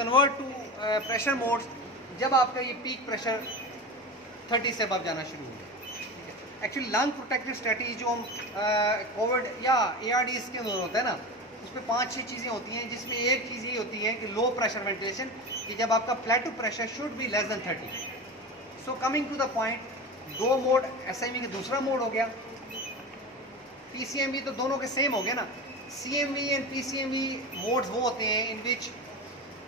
Convert to pressure modes जब आपका ये पीक प्रेशर 30 से अब जाना शुरू हो जाए। एक्चुअली लंग प्रोटेक्टिव स्ट्रेटजी जो हम कोविड या ARDS के अंदर होता है ना, उसमें 5-6 चीज़ें होती हैं, जिसमें एक चीज़ ये होती है कि लो प्रेशर वेंटिलेशन, कि जब आपका plateau pressure should be less than 30। So coming to the point, 2 mode SIV का दूसरा मोड हो गया, PCMV तो दोनों के सेम हो गए ना। CMV एंड PCMV मोड्स वो होते हैं in which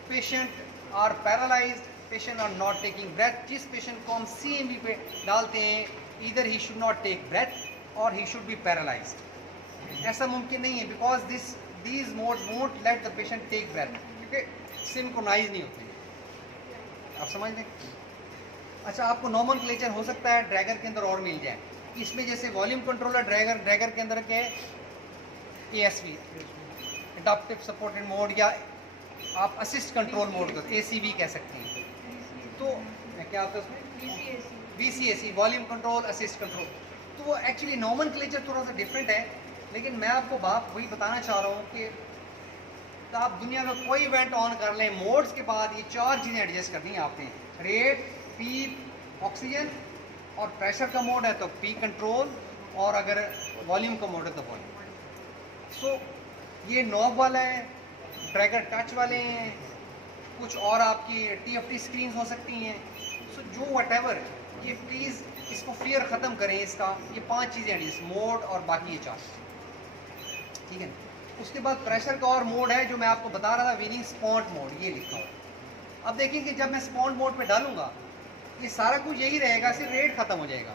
patient are paralysed, patient are not taking breath. जिस पेशेंट को हम CMV पे डालते हैं, इधर he should not take breath और ही शुड बी पैरालाइज्ड। ऐसा मुमकिन नहीं है, because these modes won't let the patient take breath, क्योंकि सिंक्रोनाइज नहीं होते। आप समझ लें। अच्छा, आपको नॉमेनक्लेचर हो सकता है ड्रैगर के अंदर और मिल जाए। इसमें जैसे वॉल्यूम कंट्रोलर ड्रैगर के अंदर के ASV, एडाप्टिव सपोर्टेड मोड, या आप असिस्ट कंट्रोल मोड को ACV कह सकते हैं। तो क्या होता है उसमें VCAC, volume control assist control. तो वो एक्चुअली नॉमेनक्लेचर थोड़ा सा डिफरेंट है, लेकिन मैं आपको वही बताना चाह रहा हूँ कि तो आप दुनिया में कोई इवेंट ऑन कर लें, मोड्स के बाद ये 4 चीज़ें एडजस्ट करनी है आपने। रेट, पीक, ऑक्सीजन, और प्रेशर का मोड है तो पीक कंट्रोल, और अगर वॉल्यूम का मोड है तो वॉल्यूम। सो ये नॉब वाला है, ड्रैगर टच वाले हैं, कुछ और आपकी TFT स्क्रीन हो सकती हैं। सो जो व्हाटएवर, ये प्लीज़ इसको फियर ख़त्म करें इसका। ये 5 चीज़ें हैं, मोड और बाकी ये 4, ठीक है। उसके बाद प्रेशर का और मोड है जो मैं आपको बता रहा था, वीनिंग स्पॉन्ट मोड, ये लिखा हुआ। अब देखिए कि जब मैं स्पॉन्ट मोड पे डालूंगा, ये सारा कुछ यही रहेगा, सिर्फ रेट ख़त्म हो जाएगा।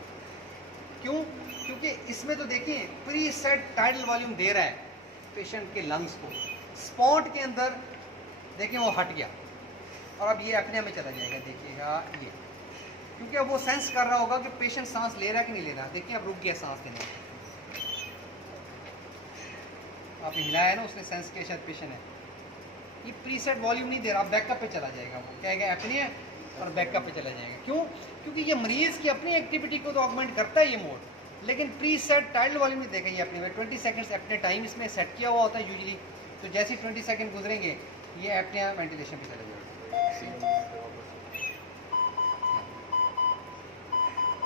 क्यों? क्योंकि इसमें तो देखिए प्री सेट टाइडल वॉल्यूम दे रहा है पेशेंट के लंग्स को। स्पॉन्ट के अंदर देखिए वो हट गया, और अब ये अपने में चला जाएगा। देखिएगा ये, क्योंकि अब वो सेंस कर रहा होगा कि पेशेंट सांस ले रहा है कि नहीं ले रहा। देखिए अब रुक गया सांस लेने, आपने हिलाया है ना, उसने सेंस किया शायद पेशेंट है। ये प्रीसेट वॉल्यूम नहीं दे रहा, बैकअप पे चला जाएगा। वो कहेगा एपनिया और बैकअप पे चला जाएगा। क्यों? क्योंकि ये मरीज़ की अपनी एक्टिविटी को तो ऑगमेंट करता है ये मोड, लेकिन प्रीसेट टाइडल वॉल्यूम नहीं देगा। ये अपने में 20 सेकंड्स अपने टाइम इसमें सेट किया हुआ होता है यूजुअली। तो जैसे ही 20 सेकंड गुजरेंगे, ये एपनिया वेंटिलेशन पे चला जाएगा।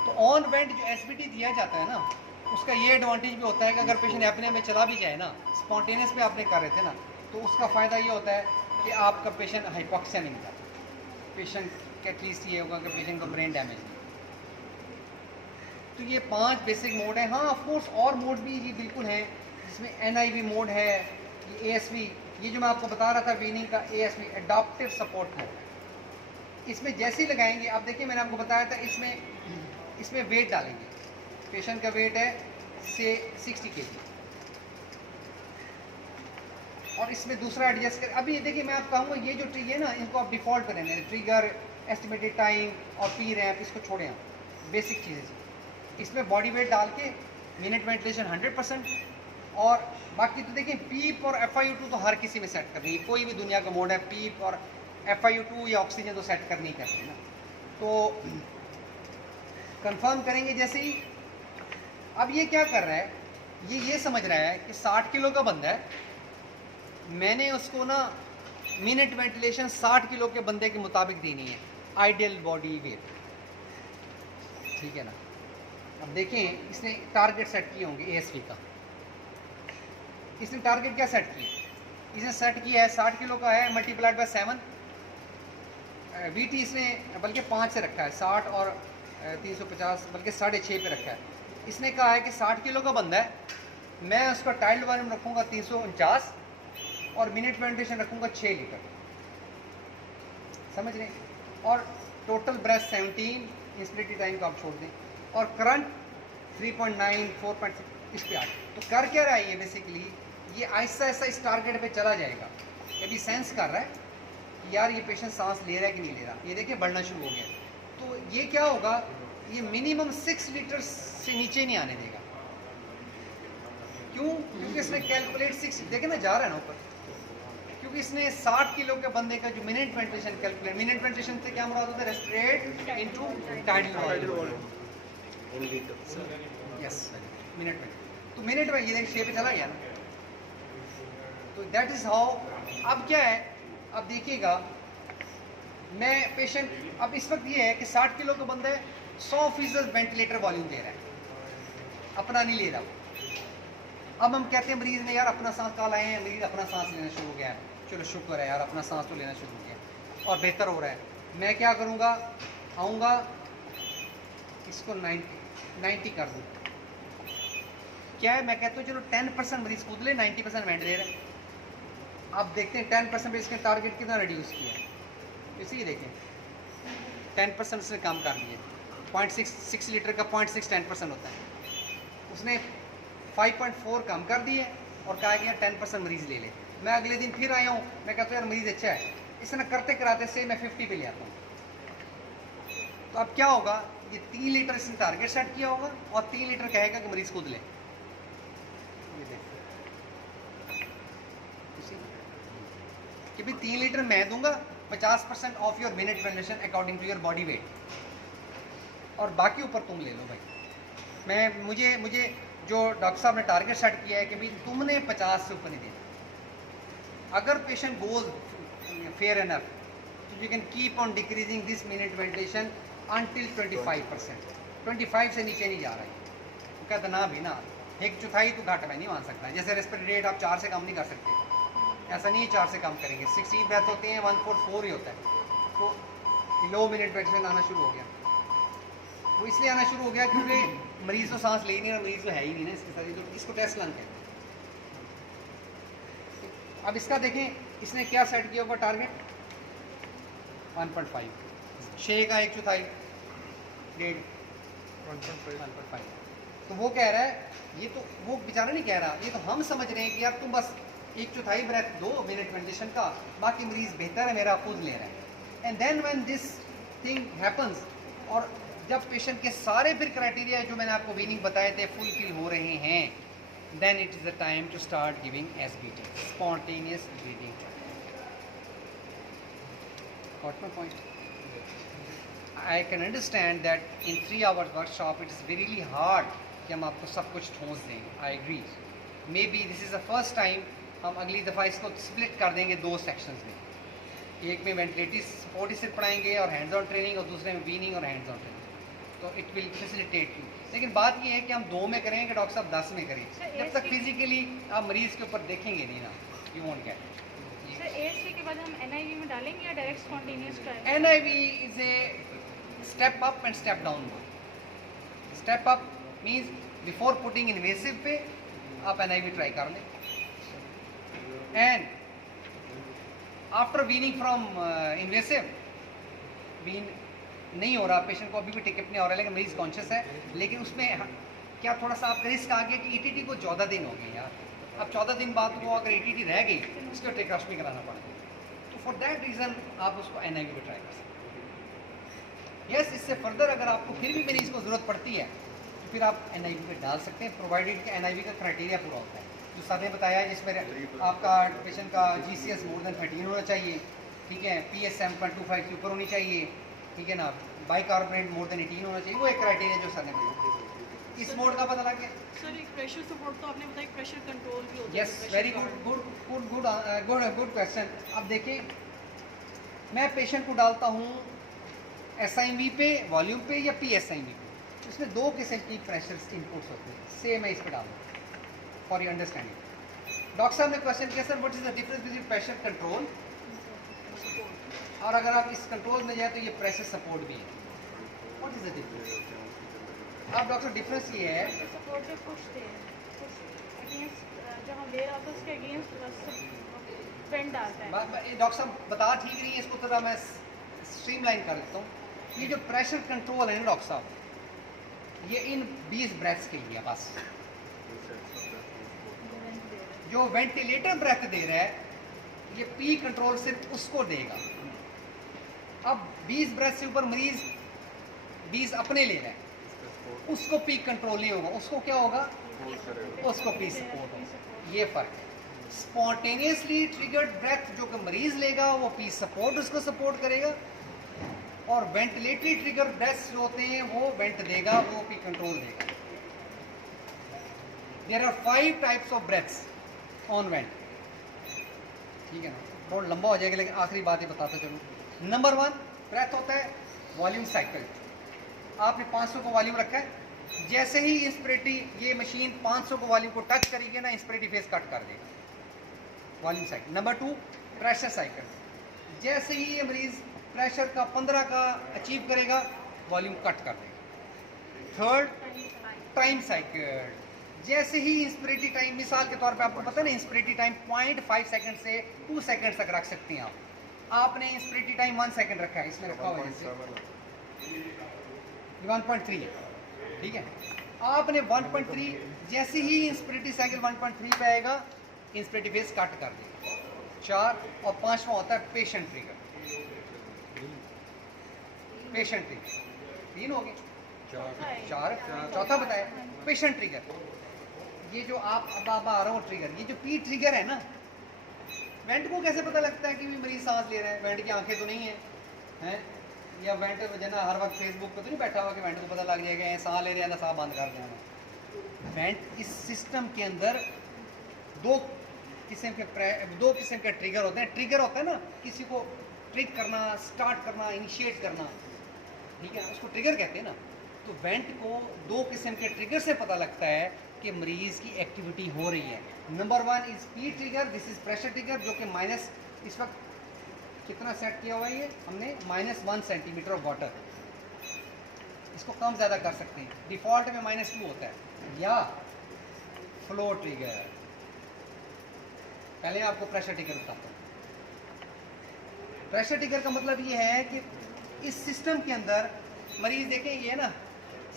तो ऑन वेंट जो SBT दिया जाता है ना, उसका ये एडवांटेज भी होता है कि अगर पेशेंट एपनिया में चला भी जाए ना, स्पॉन्टेनियस पे आपने कर रहे थे ना, तो उसका फ़ायदा ये होता है कि आपका पेशेंट हाइपोक्सिया नहीं जाता। पेशेंट का एटलीस्ट ये होगा कि पेशेंट को ब्रेन डैमेज नहीं। तो ये 5 बेसिक मोड हैं। हाँ, ऑफ कोर्स और मोड भी ये बिल्कुल हैं, जिसमें NIV मोड है, ये ASV, ये जो मैं आपको बता रहा था वीनिंग का ASV, एडाप्टिव सपोर्ट मोड। इसमें जैसे ही लगाएंगे, आप देखिए मैंने आपको बताया था, इसमें वेट डालेंगे। पेशेंट का वेट है से 60 kg, और इसमें दूसरा एडजस्ट कर। अभी ये देखिए मैं आपको कहूँगा, ये जो ट्री है ना, इनको आप डिफ़ॉल्ट करें, ट्रिगर, एस्टिमेटेड टाइम और पी रैंप, इसको छोड़ें आप, बेसिक चीज़ें। इसमें बॉडी वेट डाल के मिनट वेंटिलेशन 100%, और बाकी तो देखिए पीप और FiO2 तो हर किसी में सेट करनी है। कोई भी दुनिया का मोड है, पीप और FiO2 या ऑक्सीजन तो सेट करनी ही करनी है ना। तो कंफर्म करेंगे जैसे ही। अब ये क्या कर रहा है, ये समझ रहा है कि 60 किलो का बंदा है, मैंने उसको ना मिनट वेंटिलेशन 60 किलो के बंदे के मुताबिक देनी है, आइडियल बॉडी वेट, ठीक है ना। अब देखें इसने टारगेट सेट किए होंगे ASV का। इसने टारगेट क्या सेट किया? इसने सेट किया है 60 किलो का है, मल्टीप्लाइड बाय 7। VT इसने बल्कि 5 से रखा है, 60 और 350 बल्कि 6.5 पे रखा है। इसने कहा है कि 60 किलो का बंदा है, मैं उसका टाइल्ड वॉल्यूम रखूँगा 349 और मिनट वेंटिलेशन रखूँगा 6 लीटर, समझ रहे हैं। और टोटल ब्रेथ 17, इंस्पिरेटरी टाइम को आप छोड़ दें, और करंट 3.9, 4.6 इस पे आ। तो कर क्या रहा है ये बेसिकली, ये आहिस्ता आहिस्ता इस टारगेट पे चला जाएगा। ये भी सेंस कर रहा है कि यार ये पेशेंट सांस ले रहा है कि नहीं ले रहा। ये देखिए बढ़ना शुरू हो गया। तो ये क्या होगा, ये मिनिमम 6 लीटर से नीचे नहीं आने देगा। क्यों? क्योंकि इसने कैलकुलेट 6, देखे ना जा रहा है ना ऊपर, क्योंकि इसने 60 किलो के बंदे का जो minute ventilation calculate, minute ventilation से क्या मुराद होता है, रेस्पिरेट into tidal volume, yes minute में। तो मिनट में ये 6 पे चला गया ना। तो दैट इज हाउ। अब क्या है, अब देखिएगा मैं पेशेंट, अब इस वक्त ये है कि 60 किलो का बंदा है, 100% वेंटिलेटर वॉल्यूम दे रहा है, अपना नहीं ले रहा। अब हम कहते हैं मरीज़ ने यार अपना सांस कल आए हैं, मरीज़ अपना सांस लेना शुरू हो गया है, चलो शुक्र है यार अपना सांस तो लेना शुरू हो गया और बेहतर हो रहा है। मैं क्या करूँगा, आऊँगा इसको 90 कर दूँ। क्या है, मैं कहता हूँ चलो 10% मरीज़ कूद ले, 90% वेंट दे रहे हैं। अब देखते हैं 10% इसके टारगेट कितना रिड्यूस किया है, इसी देखें 10% उसने कम कर दिया। 0.6 लीटर का 0.6 10% होता है, उसने 5.4 कम कर दिए और कहा कि यार 10% मरीज़ ले ले। मैं अगले दिन फिर आया हूँ, मैं कहता हूँ यार मरीज़ अच्छा है, इसने करते कराते से मैं 50 पे ले आता हूँ। तो अब क्या होगा, ये 3 लीटर इसने टारगेट सेट किया होगा और 3 लीटर कहेगा कि मरीज़ कूद ले। कि भाई 3 लीटर मैं दूंगा, 50% of your minute ventilation according to your body weight, और बाकी ऊपर तुम ले लो भाई। मुझे जो डॉक्टर साहब ने टारगेट सेट किया है कि भाई तुमने 50 से ऊपर नहीं देना। अगर पेशेंट गोज फेयर एनफ, तो you can keep on decreasing this minute ventilation until 25%। 25 से नीचे नहीं जा रहा है। तो कहता ना भी ना, 1/4 तो घाटा मैं नहीं मान सकता। जैसे रेस्पिरेटरी रेट आप 4 से कम नहीं कर सकते, ऐसा नहीं 4 से कम करेंगे। 16 ब्रेथ होते हैं, 1/4 ही होता है। तो लो मिनट वेंटिलेशन आना शुरू हो गया। वो इसलिए आना शुरू हो गया क्योंकि मरीज तो सांस ले ही नहीं रहा, मरीज तो है ही नहीं ना इसके साथ, तो इसको टेस्ट लंग कहते हैं। अब इसका देखें, इसने क्या सेट किया होगा टारगेट 1.5, 6 का 1/4, 1.5। तो वो कह रहा है, ये तो वो बेचारा नहीं कह रहा, ये तो हम समझ रहे हैं कि यार तुम बस 1/4 ब्रेथ दो मिनट वेंटिलेशन का, बाकी मरीज बेहतर है मेरा, खुद ले रहा है। And then when this thing happens, और जब पेशेंट के सारे फिर क्राइटेरिया जो मैंने आपको वीनिंग बताए थे फुलफिल हो रहे हैं, then it is the time to start giving SBT, spontaneous breathing. Got my point? I can understand that in 3 hours workshop it is really hard कि हम आपको सब कुछ ठोस दें। I agree. Maybe this is the first time हम अगली दफ़ा इसको स्प्लिट कर देंगे 2 सेक्शंस में। एक में वेंटिलेटरी सपोर्ट सिर्फ पढ़ाएंगे और हैंड्स ऑन ट्रेनिंग, और दूसरे में वीनिंग और हैंड्स ऑन ट्रेनिंग। तो इट विल फैसिलिटेट यू। लेकिन बात ये है कि हम 2 में करें कि डॉक्टर साहब 10 में करें, जब तक फिजिकली आप मरीज़ के ऊपर देखेंगे नहीं ना, you won't get. Sir AST के बाद हम NIV में डालेंगे या direct spontaneous trial? NIV is a step up and step down mode. Step up means before putting invasive पे आप NIV ट्राई कर लें, and after weaning from invasive, wean नहीं हो रहा, पेशेंट को अभी भी टिकअप नहीं हो रहा, लेकिन मरीज कॉन्शियस है, लेकिन उसमें क्या थोड़ा सा आपका रिस्क आ गया कि ETT को 14 दिन हो गए यार। अब 14 दिन बाद वो अगर ETT रह गई उसको ट्रेकोस्टमी कराना पड़ेगा। तो फॉर दैट रीज़न आप उसको NIV पे ट्राई कर सकते हैं। यस, इससे फर्दर अगर आपको फिर भी मरीज़ को ज़रूरत पड़ती है तो फिर आप NIV पे डाल सकते हैं, प्रोवाइडेड कि NIV का क्राइटेरिया पूरा होता है जो सर ने बताया, जिसमें आपका पेशेंट का GCS मोर देन 13 होना चाहिए, ठीक है, PSM 0.25 के ऊपर होनी चाहिए, ठीक है ना, बाइकार्बोनेट मोर देन 18 होना चाहिए। वो एक क्राइटेरिया जो सर ने बताया। इस मोड का पता लग गया। सर एक प्रेशर सपोर्ट तो आपने बताया, प्रेशर कंट्रोल भी होता है। Yes, very good question. अब देखिए, मैं पेशेंट को डालता हूँ SIV पे, वॉल्यूम पे या PSIV पे, इसमें 2 किस्म की प्रेशर इनपुट्स होते हैं। से मैं इस पर डालूँ फॉर योर अंडरस्टैंडिंग। डॉक्टर साहब ने क्वेश्चन किया, sir what is the difference between pressure control, और अगर आप इस कंट्रोल में जाए तो ये प्रेशर सपोर्ट भी है। What is the difference? अब डॉक्टर डिफरेंस ये है, सपोर्ट पे पुश दे, पुश अगेंस्ट, जब हम दे रहा होता है उसके अगेंस्ट पेन डालता है। डॉक्टर साहब बता ठीक नहीं है, इसको थोड़ा मैं स्ट्रीमलाइन कर देता हूँ। ये जो प्रेशर कंट्रोल है ना डॉक्टर साहब, ये इन 20 ब्रेथ्स के लिए बस। जो वेंटिलेटर ब्रेथ दे रहा है ये P कंट्रोल सिर्फ उसको देगा। अब 20 ब्रेथ से ऊपर मरीज 20 अपने ले रहा है, उसको P कंट्रोल नहीं होगा, उसको क्या होगा, उसको P सपोर्ट होगा। ये फर्क है। स्पॉन्टेनियसली ट्रिगर्ड ब्रेथ जो कि मरीज लेगा वो P सपोर्ट उसको सपोर्ट करेगा, और वेंटिलेटरी ट्रिगर ब्रेथ्स जो होते हैं वो वेंट देगा, वो P कंट्रोल देगा। There are 5 types of breaths on vent, ठीक है ना। थोड़ा लंबा हो जाएगा लेकिन आखिरी बात ही बताता चलूँ। नंबर 1 ब्रेथ होता है वॉल्यूम साइकिल। आपने 500 को वॉल्यूम रखा है, जैसे ही इंस्पिरेटरी ये मशीन 500 को वॉल्यूम को टच करेगी ना, इंस्पिरेटरी फेस कट कर देगा, volume cycle. Number 2 pressure cycle. जैसे ही ये मरीज प्रेशर का 15 का अचीव करेगा, वॉल्यूम कट कर देगा। Third time cycle. जैसे ही इंस्पिरेटरी टाइम, मिसाल के तौर पे आपको पता है ना, इंस्पिरेटरी टाइम 0.5 सेकंड से 2 सेकंड तक रख सकते हैं आप। आपने इंस्पिरेटरी टाइम 1 सेकंड रखा है, इसमें रखा हुआ है 1.3, ठीक है। आपने 1.3, जैसे ही इंस्पिरेटरी साइकिल 1.3 पे आएगा, इंस्पिरेटरी फेस कट कर देगा। 4 और 5वां होता है पेशेंट ट्रिगर। पेशेंट ट्रिगर 3 हो गए, 4 चौथा बताया पेशेंट ट्रिगर। ये जो आप अब आ रहा हूँ ट्रिगर, ये जो पी ट्रिगर है ना, वेंट को कैसे पता लगता है कि भी मरीज सांस ले रहा है? वेंट की आंखें तो नहीं है, हैं? या वेंट जो ना हर वक्त फेसबुक पे तो नहीं बैठा हुआ कि वेंट को पता लग जाएगा सांस ले रहे हैं ना सांस बंद कर देना। वेंट इस सिस्टम के अंदर दो किस्म के ट्रिगर होते हैं। ट्रिगर होता है ना, किसी को ट्रिग करना, स्टार्ट करना, इनिशिएट करना, ठीक है, उसको ट्रिगर कहते हैं ना। तो वेंट को 2 किस्म के ट्रिगर से पता लगता है कि मरीज की एक्टिविटी हो रही है। Number 1 is P trigger, this is pressure trigger, जो कि माइनस, इस वक्त कितना सेट किया हुआ है ये हमने, -1 सेंटीमीटर ऑफ वाटर। इसको कम ज़्यादा कर सकते हैं, डिफ़ॉल्ट में -2 होता है। या फ्लो ट्रिगर, पहले आपको प्रेशर ट्रिगर बताता हूँ। प्रेशर ट्रिगर का मतलब ये है कि इस सिस्टम के अंदर मरीज देखें, ये ना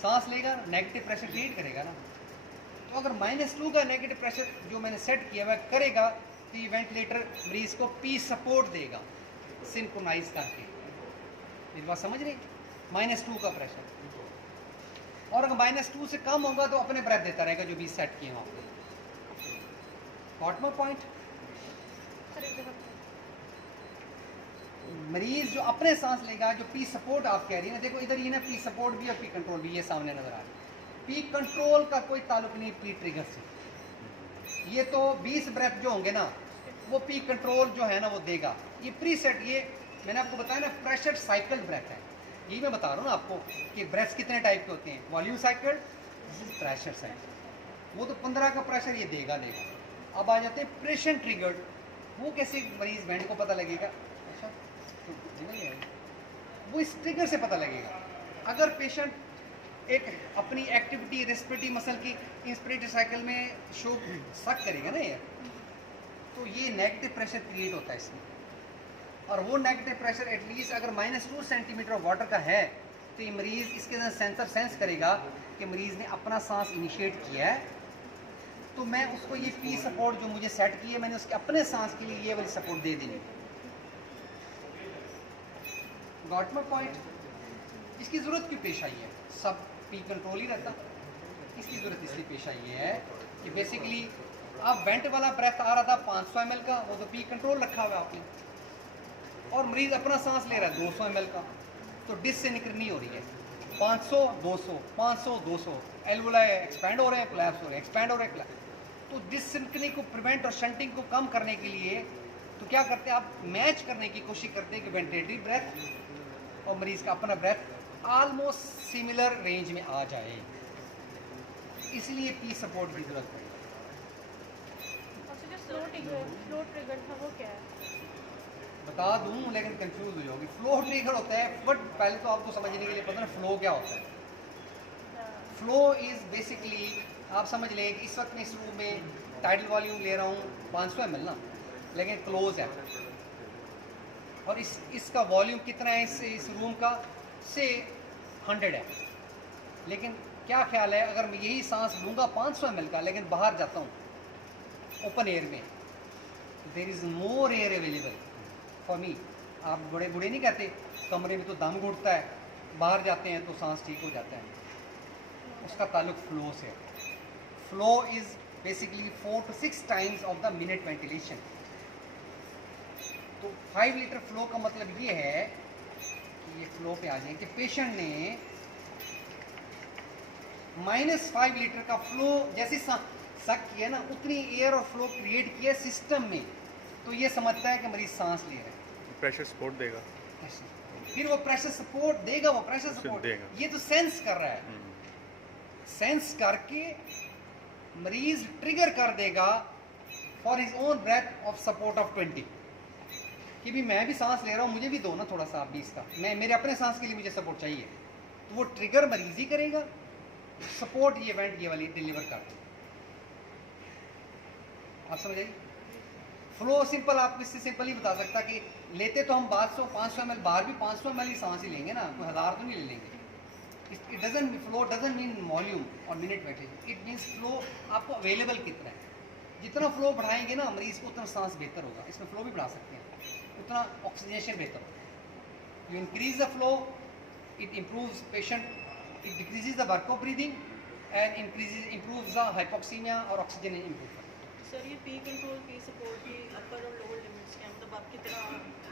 सांस लेगा, नेगेटिव प्रेशर क्रिएट करेगा ना, तो अगर -2 का नेगेटिव प्रेशर जो मैंने सेट किया हुआ करेगा, तो ये वेंटिलेटर मरीज को पी सपोर्ट देगा सिंक्रोनाइज करके। मेरी बात समझ रही? -2 का प्रेशर, और अगर -2 से कम होगा तो अपने ब्रेथ देता रहेगा जो भी सेट किए वहाँ पे। Got my point? मरीज जो अपने सांस लेगा, जो पी सपोर्ट आप कह रही है ना, देखो इधर ये ना पी सपोर्ट भी और पी कंट्रोल भी, ये सामने नजर आ रहा है। पी कंट्रोल का कोई ताल्लुक नहीं पी ट्रिगर से। ये तो 20 ब्रेथ जो होंगे ना, वो पी कंट्रोल जो है ना वो देगा। ये प्री सेट, ये मैंने आपको बताया ना, प्रेशर साइकिल ब्रेथ है। यही मैं बता रहा हूँ ना आपको कि ब्रेथ्स कितने टाइप के होते हैं। वॉल्यूम साइकिल, प्रेशर साइकिल, वो तो 15 का प्रेशर ये देगा। अब आ जाते हैं प्रेशर ट्रिगर्ड। वो कैसे मरीज बैंड को पता लगेगा? अच्छा, तो नहीं है, वो इस ट्रिगर से पता लगेगा। अगर पेशेंट एक अपनी एक्टिविटी रेस्पिरेटरी मसल की इंस्पिरेटरी साइकिल में शो सक करेगा ना ये, तो ये नेगेटिव प्रेशर क्रिएट होता है इसमें। और वो नेगेटिव प्रेशर एटलीस्ट अगर -2 सेंटीमीटर ऑफ वाटर का है, तो ये मरीज़ इसके अंदर सेंसर सेंस करेगा कि मरीज़ ने अपना सांस इनिशिएट किया है, तो मैं उसको ये पी सपोर्ट जो मुझे सेट की है, मैंने उसके अपने सांस के लिए ये वाली सपोर्ट दे देनी। Got my point? इसकी ज़रूरत क्यों पेश आई है? सब पी कंट्रोल ही रहता। इसकी ज़रूरत इसलिए पेश आई है कि बेसिकली अब वेंट वाला ब्रेथ आ रहा था 500 ml का, वो तो पी कंट्रोल रखा हुआ है आपने, और मरीज अपना सांस ले रहा है 200 ml का, तो डिससिंक्रोनी हो रही है। 500 200 500 200 एल्वोलाई एक्सपैंड हो रहे हैं, कोलैप्स हो रहे हैं, एक्सपैंड हो रहे हैं, तो डिससिंक्रोनी को प्रिवेंट और शंटिंग को कम करने के लिए तो क्या करते हैं, आप मैच करने की कोशिश करते हैं कि वेंटिलेटरी ब्रेथ और मरीज का अपना ब्रेथ ऑलमोस्ट सिमिलर रेंज में आ जाए, इसलिए पी सपोर्ट की जरूरत पड़ेगी। फ्लो ट्रिगर था वो क्या है? बता दूं लेकिन कंफ्यूज हो जाओगी। फ्लो ट्रिगर होता है, बट पहले तो आपको समझने के लिए पता ना फ्लो क्या होता है। फ्लो इज बेसिकली, आप समझ लें कि इस वक्त मैं इस रूम में टाइडल वॉल्यूम ले रहा हूँ 500 ml ना, लेकिन क्लोज है, और इसका वॉल्यूम कितना है इस रूम का, से 100 है। लेकिन क्या ख्याल है अगर मैं यही सांस लूँगा 500 ml का, लेकिन बाहर जाता हूँ ओपन एयर में, there is more air available for me. आप बड़े बूढ़े नहीं कहते कमरे में तो दम घुटता है, बाहर जाते हैं तो सांस ठीक हो जाता है, उसका ताल्लुक फ्लो से। Flow is basically 4 to 6 times of the minute ventilation. तो 5 लीटर फ्लो का मतलब ये है कि ये फ्लो पे आ जाए कि पेशेंट ने -5 लीटर का फ्लो जैसे सक किया ना, उतनी एयर और फ्लो क्रिएट किया सिस्टम में, तो ये समझता है कि मरीज सांस ले रहा है, प्रेशर सपोर्ट देगा। फिर वो प्रेशर सपोर्ट देगा, वो प्रेशर सपोर्ट देगा। ये तो सेंस कर रहा है, सेंस करके मरीज ट्रिगर कर देगा for his own breath of support of 20 कि भी मैं भी सांस ले रहा हूँ, मुझे भी दो ना थोड़ा सा 20 का, मैं मेरे अपने सांस के लिए मुझे सपोर्ट चाहिए। तो वो ट्रिगर मरीज ही करेगा, सपोर्ट ये इवेंट ये वाली डिलीवर कर देगा। आप समझ आइए। फ्लो सिंपल, आपको इससे सिंपल ही बता सकता कि लेते तो हम 500 ml बाहर भी 500 ml ही सांस ही लेंगे ना, कोई 1000 तो नहीं ले लेंगे। It doesn't flow doesn't mean volume और minute weightage, it means flow आपको अवेलेबल कितना है। जितना फ्लो बढ़ाएंगे ना मरीज को उतना सांस बेहतर होगा, इसमें फ्लो भी बढ़ा सकते हैं, उतना ऑक्सीजनेशन बेहतर होगा। You increase the flow, it improves patient, it decreases the work of breathing and improves the hypoxaemia और ऑक्सीजन इम्प्रूव। सर ये पी कंट्रोल पी सपोर्ट की अपर और लोअर लिमिट्स क्या, मतलब आप कितना?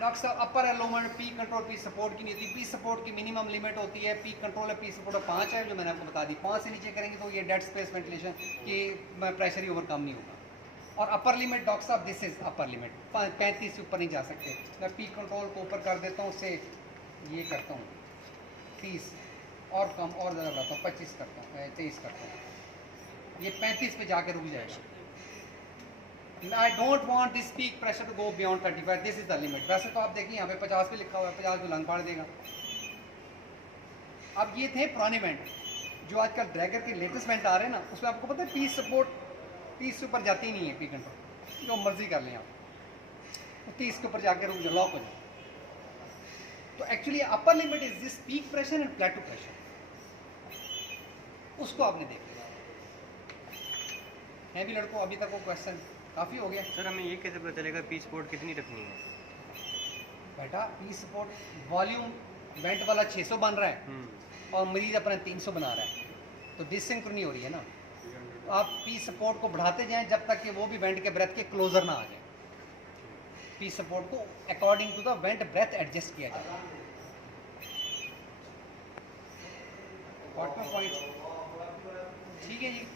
डॉक्टर साहब अपर है lower, P control P support की नहीं होती। पी सपोर्ट की मिनिमम लिमिट होती है, पी कंट्रोल है पी सपोर्ट 5 है जो मैंने आपको बता दी। 5 से नीचे करेंगे तो ये डेड स्पेस वेंटिलेशन की प्रेशर ही ओवरकम नहीं होगा। और अपर लिमिट डॉक्टर साहब दिस इज अपर लिमिट, 35 से ऊपर नहीं जा सकते। मैं पी कंट्रोल को ऊपर कर देता हूँ, उससे ये करता हूँ 30 और कम और ज़्यादा बढ़ाता हूँ, 25 करता हूँ, 23 करता हूँ, ये 35 पे जाके रुक जाएगा। I don't want this peak pressure to go beyond 35. This is the limit. वैसे तो आप देखिए यहाँ पे 50 पे लिखा हुआ है, 50 को लंग फाड़ देगा। अब ये थे पुराने वेंट, जो आजकल ड्रैगर के लेटेस्ट वेंट आ रहे हैं ना, उसमें आपको पता है पी सपोर्ट 30 से ऊपर जाती ही नहीं है। पी कंट्रोल जो मर्जी कर लें आप, तो 30 के ऊपर जाके रुक जाए, लॉक हो जाए। तो actually upper limit is this peak pressure and plateau pressure, उसको आपने देख लिया है भी लड़कों। अभी तक वो क्वेश्चन काफ़ी हो गया। सर हमें ये कैसे पता चलेगा पी सपोर्ट कितनी रखनी है? बेटा पी सपोर्ट वॉल्यूम वेंट वाला 600 बन रहा है और मरीज अपना 300 बना रहा है, तो डिसिंक्रोनी हो रही है ना। तो आप पी सपोर्ट को बढ़ाते जाएं जब तक कि वो भी वेंट के ब्रेथ के क्लोजर ना आ जाए। पी सपोर्ट को according to the vent breath adjust किया जाए। पॉइंट ठीक है जी।